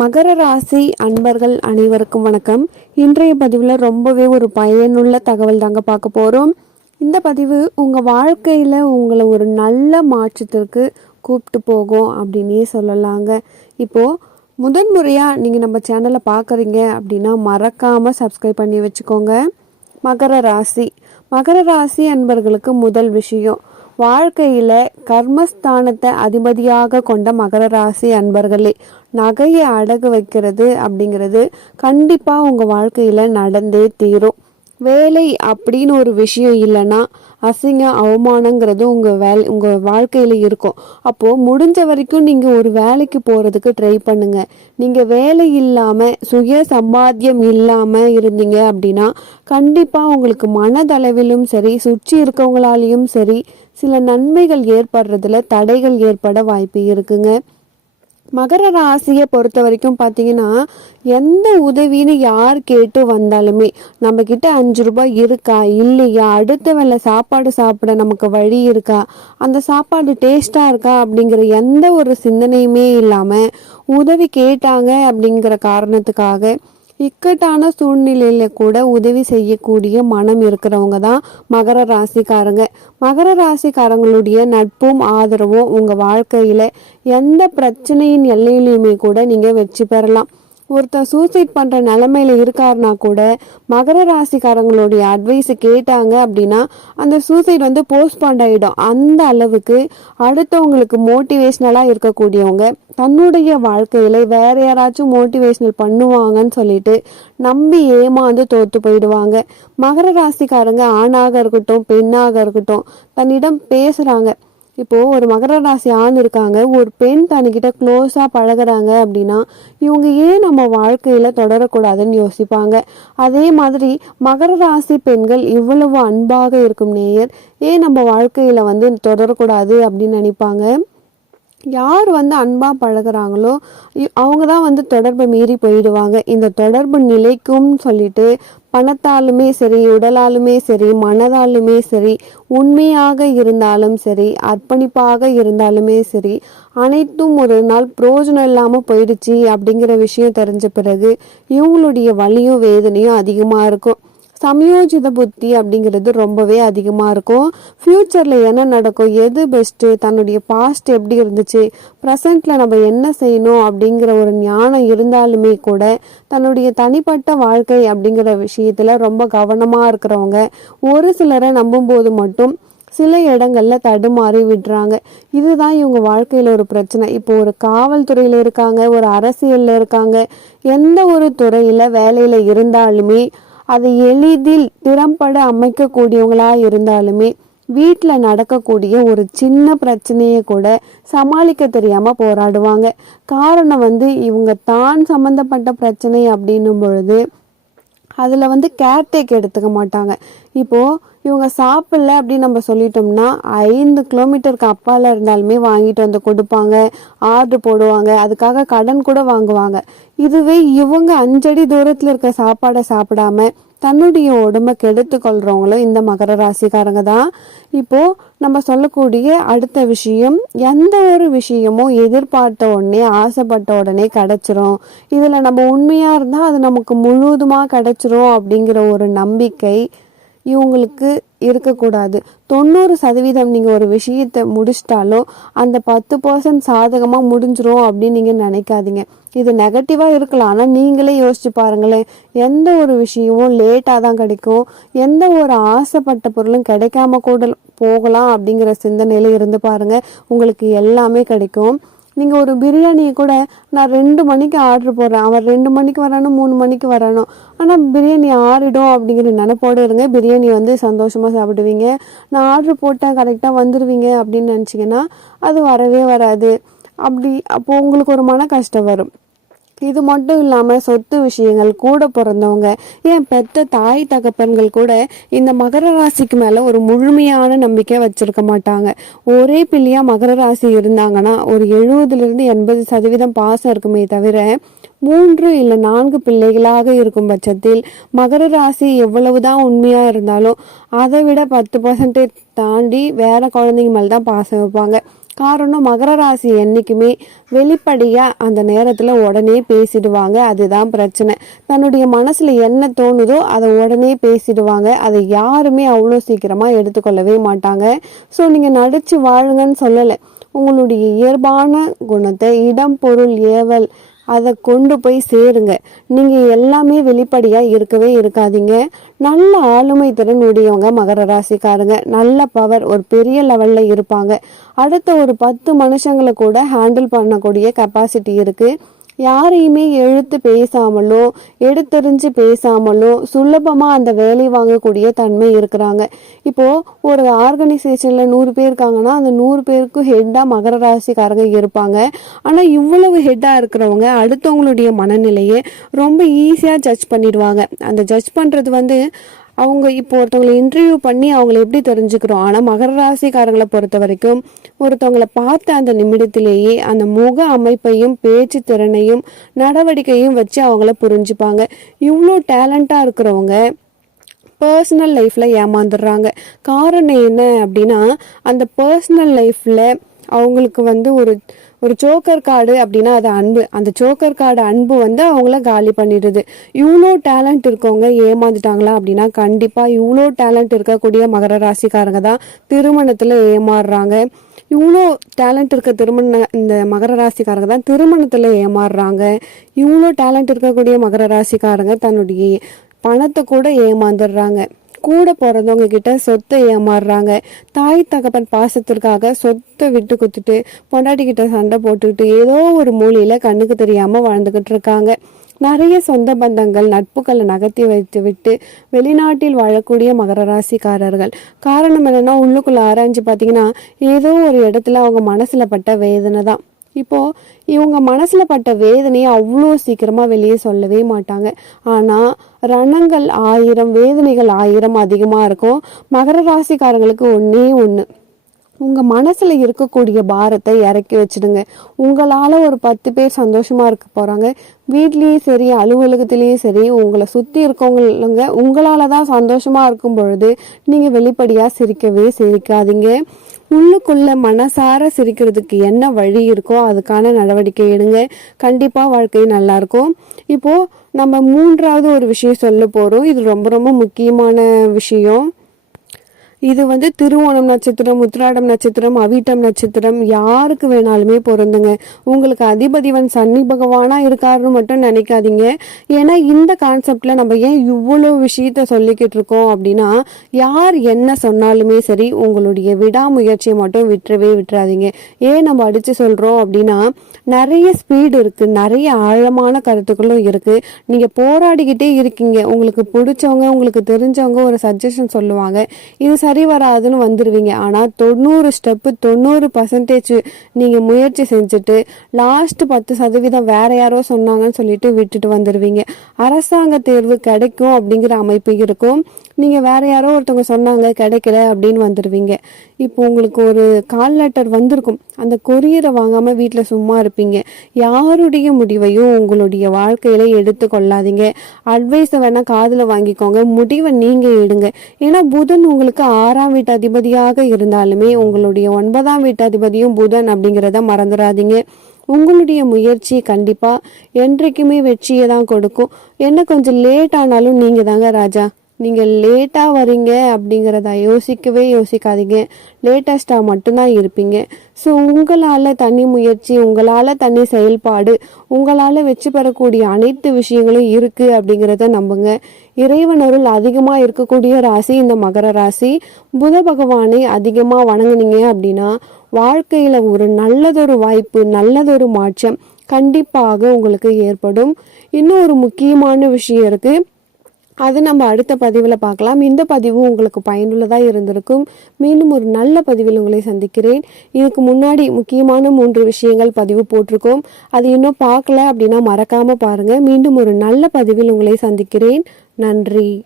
மகர ராசி அன்பர்கள் அனைவருக்கும் வணக்கம். இன்றைய பதிவில் ரொம்பவே ஒரு பயனுள்ள தகவல் தாங்க பார்க்க போகிறோம் இந்த பதிவு உங்கள் வாழ்க்கையில் உங்களை ஒரு நல்ல மாற்றத்திற்கு கூப்பிட்டு போகும் அப்படின்னே சொல்லலாங்க. இப்போது முதன் முறையாக நீங்கள் நம்ம சேனலை பார்க்குறீங்க அப்படின்னா மறக்காமல் சப்ஸ்கிரைப் பண்ணி வச்சுக்கோங்க. மகர ராசி. மகர ராசி அன்பர்களுக்கு முதல் விஷயம் வாழ்க்கையில கர்மஸ்தானத்தை அதிபதியாக கொண்ட மகர ராசி அன்பர்களே நகையை அடகு வைக்கிறது அப்படிங்கிறது கண்டிப்பா உங்க வாழ்க்கையில நடந்தே தீரும். வேலை அப்படின்னு ஒரு விஷயம் இல்லைன்னா அசிங்க அவமானங்கிறது உங்கள் வேலை உங்கள் வாழ்க்கையில் இருக்கும். அப்போது முடிஞ்ச வரைக்கும் நீங்கள் ஒரு வேலைக்கு போகிறதுக்கு ட்ரை பண்ணுங்கள் நீங்கள் வேலை இல்லாமல் சுய சம்பாத்தியம் இல்லாமல் இருந்தீங்க அப்படின்னா கண்டிப்பாக உங்களுக்கு மனதளவிலும் சரி சுற்றி இருக்கவங்களாலையும் சரி சில நன்மைகள் ஏற்படுறதுல தடைகள் ஏற்பட வாய்ப்பு இருக்குங்க. மகர ராசியை பொறுத்த வரைக்கும் பார்த்தீங்கன்னா எந்த உதவின்னு யார் கேட்டு வந்தாலுமே நம்ம கிட்ட அஞ்சு ரூபாய் இருக்கா இல்லையா அடுத்த வேலை சாப்பாடு சாப்பிட நமக்கு வழி இருக்கா அந்த சாப்பாடு டேஸ்டா இருக்கா அப்படிங்கிற எந்த ஒரு சிந்தனையுமே இல்லாம உதவி கேட்டாங்க அப்படிங்கிற காரணத்துக்காக இக்கட்டான சூழ்நிலையில கூட உதவி செய்யக்கூடிய மனம் இருக்கிறவங்க தான் மகர ராசிக்காரங்க. மகர ராசிக்காரங்களுடைய நட்பும் ஆதரவும் உங்க வாழ்க்கையில எந்த பிரச்சனையின் எல்லையிலையுமே கூட நீங்க வெற்றி பெறலாம். ஒருத்தர் சூசைட் பண்ணுற நிலமையில இருக்காருனா கூட மகர ராசிக்காரங்களுடைய அட்வைஸ் கேட்டாங்க அப்படின்னா அந்த சூசைட் வந்து போஸ்ட்பாண்ட் ஆகிடும் அந்த அளவுக்கு அடுத்தவங்களுக்கு மோட்டிவேஷ்னலாக இருக்கக்கூடியவங்க தன்னுடைய வாழ்க்கையில வேற யாராச்சும் மோட்டிவேஷனல் பண்ணுவாங்கன்னு சொல்லிட்டு நம்பி ஏமாந்து தோத்து போயிடுவாங்க. மகர ராசிக்காரங்க ஆணாக இருக்கட்டும் பெண்ணாக இருக்கட்டும் தன்னிடம் பேசுறாங்க. இப்போது ஒரு மகர ராசி ஆண் இருக்காங்க ஒரு பெண் தன்கிட்ட க்ளோஸாக பழகுறாங்க அப்படின்னா இவங்க ஏன் நம்ம வாழ்க்கையில் தொடரக்கூடாதுன்னு யோசிப்பாங்க. அதே மாதிரி மகர ராசி பெண்கள் இவ்வளவு அன்பாக இருக்கும் நேயர் ஏன் நம்ம வாழ்க்கையில் வந்து தொடரக்கூடாது அப்படின்னு நினைப்பாங்க? யார் வந்து அன்பா பழகுறாங்களோ அவங்க தான் வந்து தொடர்பை மீறி போயிடுவாங்க. இந்த தொடர்பு நிலைக்கும் சொல்லிட்டு பணத்தாலுமே சரி உடலாலுமே சரி மனதாலுமே சரி உண்மையாக இருந்தாலும் சரி அர்ப்பணிப்பாக இருந்தாலுமே சரி அனைத்தும் ஒரு நாள் பிரயோஜனம் இல்லாமல் போயிடுச்சு அப்படிங்கிற விஷயம் தெரிஞ்ச பிறகு இவங்களுடைய வலியும் வேதனையும் அதிகமாக இருக்கும். சமயோஜித புத்தி அப்படிங்கிறது ரொம்பவே அதிகமாக இருக்கும். ஃப்யூச்சரில் என்ன நடக்கும்? எது பெஸ்ட்டு தன்னுடைய பாஸ்ட் எப்படி இருந்துச்சு? ப்ரெசண்ட்டில் நம்ம என்ன செய்யணும்? அப்படிங்கிற ஒரு ஞானம் இருந்தாலுமே கூட தன்னுடைய தனிப்பட்ட வாழ்க்கை அப்படிங்கிற விஷயத்தில் ரொம்ப கவனமாக இருக்கிறவங்க ஒரு சிலரை நம்பும்போது மட்டும் சில இடங்களில் தடுமாறி விடுறாங்க. இதுதான் இவங்க வாழ்க்கையில் ஒரு பிரச்சனை. இப்போ ஒரு காவல்துறையில் இருக்காங்க ஒரு அரசியலில் இருக்காங்க. எந்த ஒரு துறையில் வேலையில் இருந்தாலுமே அதை எளிதில் திறம்பட அமைக்கக்கூடியவங்களா இருந்தாலுமே வீட்டில் நடக்கக்கூடிய ஒரு சின்ன பிரச்சனையை கூட சமாளிக்க தெரியாமல் போராடுவாங்க. காரணம் வந்து இவங்க தான் சம்மந்தப்பட்ட பிரச்சனை அப்படின்னும் பொழுது அதில் வந்து கேர்டேக் எடுத்துக்க மாட்டாங்க. இப்போது இவங்க சாப்பிடல அப்படின்னு நம்ம சொல்லிட்டோம்னா ஐந்து கிலோமீட்டருக்கு அப்பால் இருந்தாலுமே வாங்கிட்டு வந்து கொடுப்பாங்க. ஆர்டர் போடுவாங்க. அதுக்காக கடன் கூட வாங்குவாங்க. இதுவே இவங்க அஞ்சடி தூரத்தில் இருக்க சாப்பாடை சாப்பிடாம தன்னுடைய உடம்ப கெடுத்து கொள்றவங்களும் இந்த மகர ராசிக்காரங்க தான். இப்போ நம்ம சொல்லக்கூடிய அடுத்த விஷயம் எந்த ஒரு விஷயமும் எதிர்பார்த்த உடனே ஆசைப்பட்ட உடனே கிடைச்சிரும். இதுல நம்ம உண்மையா இருந்தா அது நமக்கு முழுவதுமா கிடைச்சிரும் அப்படிங்கிற ஒரு நம்பிக்கை இவங்களுக்கு இருக்கக்கூடாது. தொண்ணூறு சதவீதம் நீங்கள் ஒரு விஷயத்தை முடிச்சிட்டாலும் அந்த பத்து பர்சன்ட் சாதகமாக முடிஞ்சிரும் அப்படின்னு நீங்கள் நினைக்காதீங்க. இது நெகட்டிவாக இருக்கலாம். ஆனால் நீங்களே யோசிச்சு பாருங்களேன். எந்த ஒரு விஷயமும் லேட்டாக தான் கிடைக்கும். எந்த ஒரு ஆசைப்பட்ட பொருளும் கிடைக்காம கூட போகலாம் அப்படிங்கிற சிந்தனையில் இருந்து பாருங்கள் உங்களுக்கு எல்லாமே கிடைக்கும். நீங்கள் ஒரு பிரியாணியை கூட நான் ரெண்டு மணிக்கு ஆர்டர் போடுறேன். அவன் ரெண்டு மணிக்கு வரணும் மூணு மணிக்கு வரணும் ஆனால் பிரியாணி ஆறிடும் அப்படிங்கிற நினைப்போடு இருங்க. பிரியாணி வந்து சந்தோஷமாக சாப்பிடுவீங்க. நான் ஆர்டர் போட்டேன் கரெக்டாக வந்துடுவீங்க அப்படின்னு நினச்சிங்கன்னா அது வரவே வராது. அப்படி அப்போது உங்களுக்கு ஒரு மன கஷ்டம் வரும். இது மட்டும் இல்லாமல் சொத்து விஷயங்கள் கூட பிறந்தவங்க ஏன் பெத்த தாய் தகப்பன்கள் கூட இந்த மகர ராசிக்கு மேலே ஒரு முழுமையான நம்பிக்கை வச்சிருக்க மாட்டாங்க. ஒரே பிள்ளையா மகர ராசி இருந்தாங்கன்னா ஒரு எழுபதுலேருந்து எண்பது சதவீதம் பாசம் இருக்குமே தவிர மூன்று இல்லை நான்கு பிள்ளைகளாக இருக்கும் பட்சத்தில் மகர ராசி எவ்வளவுதான் உண்மையா இருந்தாலும் அதை விட பத்து பர்சன்டேஜ் தாண்டி வேற குழந்தைங்க மேல தான் பாசம் வைப்பாங்க. காரணம் மகர ராசி என்றைக்குமே வெளிப்படையாக அந்த நேரத்தில் உடனே பேசிடுவாங்க. அதுதான் பிரச்சனை. தன்னுடைய மனசில் என்ன தோணுதோ அதை உடனே பேசிடுவாங்க. அதை யாருமே அவ்வளோ சீக்கிரமாக எடுத்துக்கொள்ளவே மாட்டாங்க. ஸோ நீங்கள் நடித்து வாழுங்கன்னு சொல்லலை. உங்களுடைய இயல்பான குணத்தை இடம் பொருள் ஏவல் அதை கொண்டு போய் சேருங்க. நீங்கள் எல்லாமே வெளிப்படையாக இருக்கவே இருக்காதீங்க. நல்ல ஆளுமை திறன் உடையவங்க மகர ராசிக்காரங்க. நல்ல பவர் ஒரு பெரிய லெவலில் இருப்பாங்க. அடுத்த ஒரு பத்து மனுஷங்களை கூட ஹேண்டில் பண்ணக்கூடிய கெப்பாசிட்டி இருக்குது யாரையுமே எழுத்து பேசாமலோ எடுத்தறிஞ்சு பேசாமலோ சுலபமாக அந்த வேலை வாங்கக்கூடிய தன்மை இருக்கிறாங்க. இப்போது ஒரு ஆர்கனைசேஷனில் நூறு பேர் இருக்காங்கன்னா அந்த நூறு பேருக்கும் ஹெட்டாக மகர ராசிக்காரங்க இருப்பாங்க. ஆனால் இவ்வளவு ஹெட்டாக இருக்கிறவங்க அடுத்தவங்களுடைய மனநிலையை ரொம்ப ஈஸியாக ஜட்ஜ் பண்ணிடுவாங்க. அந்த ஜட்ஜ் பண்ணுறது வந்து அவங்க இப்போ ஒருத்தவங்களை இன்டர்வியூ பண்ணி அவங்கள எப்படி தெரிஞ்சுக்கிறோம்? ஆனால் மகர ராசிக்காரங்களை பொறுத்த வரைக்கும் ஒருத்தவங்களை பார்த்த அந்த நிமிடத்திலேயே அந்த முக அமைப்பையும் பேச்சு திறனையும் நடவடிக்கையும் வச்சு அவங்கள புரிஞ்சுப்பாங்க. இவ்வளோ டேலண்டாக இருக்கிறவங்க பர்சனல் லைஃப்பில் ஏமாந்துடுறாங்க. காரணம் என்ன அப்படின்னா அந்த பர்சனல் லைஃப்பில் அவங்களுக்கு வந்து ஒரு ஒரு சோக்கர் கார்டு அப்படின்னா அது அன்பு. அந்த சோக்கர் கார்டு அன்பு வந்து அவங்கள காலி பண்ணிடுது. இவ்வளோ டேலண்ட் இருக்கவங்க ஏமாந்துட்டாங்களா அப்படின்னா கண்டிப்பாக இவ்வளோ டேலண்ட் இருக்கக்கூடிய மகர ராசிக்காரங்க தான் திருமணத்தில் ஏமாறுறாங்க. இவ்வளோ டேலண்ட் இருக்க திருமண இந்த மகர ராசிக்காரங்க தான் திருமணத்தில் ஏமாறுறாங்க. இவ்வளோ டேலண்ட் இருக்கக்கூடிய மகர ராசிக்காரங்க தன்னுடைய பணத்தை கூட ஏமாந்துடுறாங்க. கூட பிறந்தவங்க கிட்ட சொத்தை ஏமாறுறாங்க. தாய் தகப்பன் பாசத்திற்காக சொத்தை விட்டு குத்துட்டு பொண்டாட்டி கிட்ட சண்டை போட்டுக்கிட்டு ஏதோ ஒரு மூலையில கண்ணுக்கு தெரியாம வாழ்ந்துகிட்டு இருக்காங்க. நிறைய சொந்த பந்தங்கள் நட்புகளை நகர்த்தி வைத்து விட்டு வெளிநாட்டில் வாழக்கூடிய மகர ராசிக்காரர்கள். காரணம் என்னன்னா உள்ளுக்குள்ள ஆராய்ஞ்சு பார்த்தீங்கன்னா ஏதோ ஒரு இடத்துல அவங்க மனசுல பட்ட வேதனை தான் இப்போது இவங்க மனசில் பட்ட வேதனையை அவ்வளோ சீக்கிரமாக வெளியே சொல்லவே மாட்டாங்க. ஆனால் ரணங்கள் ஆயிரம் வேதனைகள் ஆயிரம் அதிகமாக இருக்கும். மகர ராசிக்காரங்களுக்கு ஒன்றே ஒன்று உங்கள் மனசில் இருக்கக்கூடிய பாரத்தை இறக்கி வச்சிடுங்க. உங்களால் ஒரு பத்து பேர் சந்தோஷமாக இருக்க போகிறாங்க வீட்லேயும் சரி அலுவலகத்திலயும் சரி உங்களை சுற்றி இருக்கவங்களுங்க உங்களால் தான் சந்தோஷமாக இருக்கும் பொழுது நீங்கள் வெளிப்படையாக சிரிக்கவே சிரிக்காதீங்க. உள்ளுக்குள்ள மனசார சிரிக்கிறதுக்கு என்ன வழி இருக்கோ அதுக்கான நடவடிக்கை எடுங்க. கண்டிப்பாக வாழ்க்கை நல்லாயிருக்கும் இப்போது நம்ம மூன்றாவது ஒரு விஷயம் சொல்ல போகிறோம் இது ரொம்ப ரொம்ப முக்கியமான விஷயம். இது வந்து திருவோணம் நட்சத்திரம் உத்திராடம் நட்சத்திரம் அவிட்டம் நட்சத்திரம் யாருக்கு வேணாலுமே பொருந்துங்க. உங்களுக்கு அதிபதிவன் சன்னி பகவானா இருக்காருன்னு மட்டும் நினைக்காதீங்க. ஏன்னா இந்த கான்செப்ட்ல நம்ம ஏன் இவ்வளோ விஷயத்த சொல்லிக்கிட்டு இருக்கோம் அப்படின்னா யார் என்ன சொன்னாலுமே சரி உங்களுடைய விடாமுயற்சியை மட்டும் விட்டுறவே விட்டுறாதீங்க. ஏன் நம்ம அடிச்சு சொல்றோம் அப்படின்னா நிறைய ஸ்பீடு இருக்கு நிறைய ஆழமான கருத்துக்களும் இருக்கு. நீங்க போராடிக்கிட்டே இருக்கீங்க. உங்களுக்கு பிடிச்சவங்க உங்களுக்கு தெரிஞ்சவங்க ஒரு சஜஷன் சொல்லுவாங்க. இது சரி சரி வராதுன்னு வந்துடுவீங்க ஆனால் தொண்ணூறு ஸ்டெப்பு தொண்ணூறு பர்சன்டேஜ் நீங்கள் முயற்சி செஞ்சுட்டு லாஸ்ட் பத்து சதவீதம் வேற யாரோ சொன்னாங்கன்னு சொல்லிட்டு விட்டுட்டு வந்துடுவீங்க அரசாங்க தேர்வு கிடைக்கும் அப்படிங்கிற அமைப்பு இருக்கும். நீங்கள் வேறு யாரோ ஒருத்தவங்க சொன்னாங்க கிடைக்கல அப்படின்னு வந்துடுவீங்க இப்போ உங்களுக்கு ஒரு கால் லெட்டர் வந்திருக்கும். அந்த கொரியரை வாங்காமல் வீட்டில் சும்மா இருப்பீங்க. யாருடைய முடிவையும் உங்களுடைய வாழ்க்கையில் எடுத்து கொள்ளாதீங்க. அட்வைஸை வேணால் காதில் வாங்கிக்கோங்க. முடிவை நீங்கள் எடுங்க. ஏன்னா புதன் உங்களுக்கு ஆறாம் வீட்டு அதிபதியாக இருந்தாலுமே உங்களுடைய ஒன்பதாம் வீட்டு அதிபதியும் புதன் அப்படிங்கிறத மறந்துடாதீங்க. உங்களுடைய முயற்சி கண்டிப்பாக என்றைக்குமே வெற்றியை தான் கொடுக்கும். என்ன கொஞ்சம் லேட் ஆனாலும் நீங்கள் தாங்க ராஜா. நீங்கள் லேட்டாக வரீங்க அப்படிங்கிறத யோசிக்கவே யோசிக்காதீங்க. லேட்டஸ்ட்டாக மட்டும்தான் இருப்பீங்க. ஸோ உங்களால் தனி முயற்சி உங்களால் தனி செயல்பாடு உங்களால் வச்சு பெறக்கூடிய அனைத்து விஷயங்களும் இருக்குது அப்படிங்கிறத நம்புங்க. இறைவனருள் அதிகமாக இருக்கக்கூடிய ராசி இந்த மகர ராசி. புத பகவானை அதிகமாக வணங்குனீங்க அப்படின்னா வாழ்க்கையில் ஒரு நல்லதொரு வாய்ப்பு நல்லதொரு மாற்றம் கண்டிப்பாக உங்களுக்கு ஏற்படும். இன்னும் ஒரு முக்கியமான விஷயம் இருக்குது அது நம்ம அடுத்த பதிவில் பார்க்கலாம். இந்த பதிவு உங்களுக்கு பயனுள்ளதாக இருந்திருக்கும். மீண்டும் ஒரு நல்ல பதிவில் உங்களை சந்திக்கிறேன். இதுக்கு முன்னாடி முக்கியமான மூன்று விஷயங்கள் பதிவு போட்டிருக்கோம். அது இன்னும் பார்க்கல அப்படின்னா மறக்காமல் பாருங்கள் மீண்டும் ஒரு நல்ல பதிவில் உங்களை சந்திக்கிறேன். நன்றி.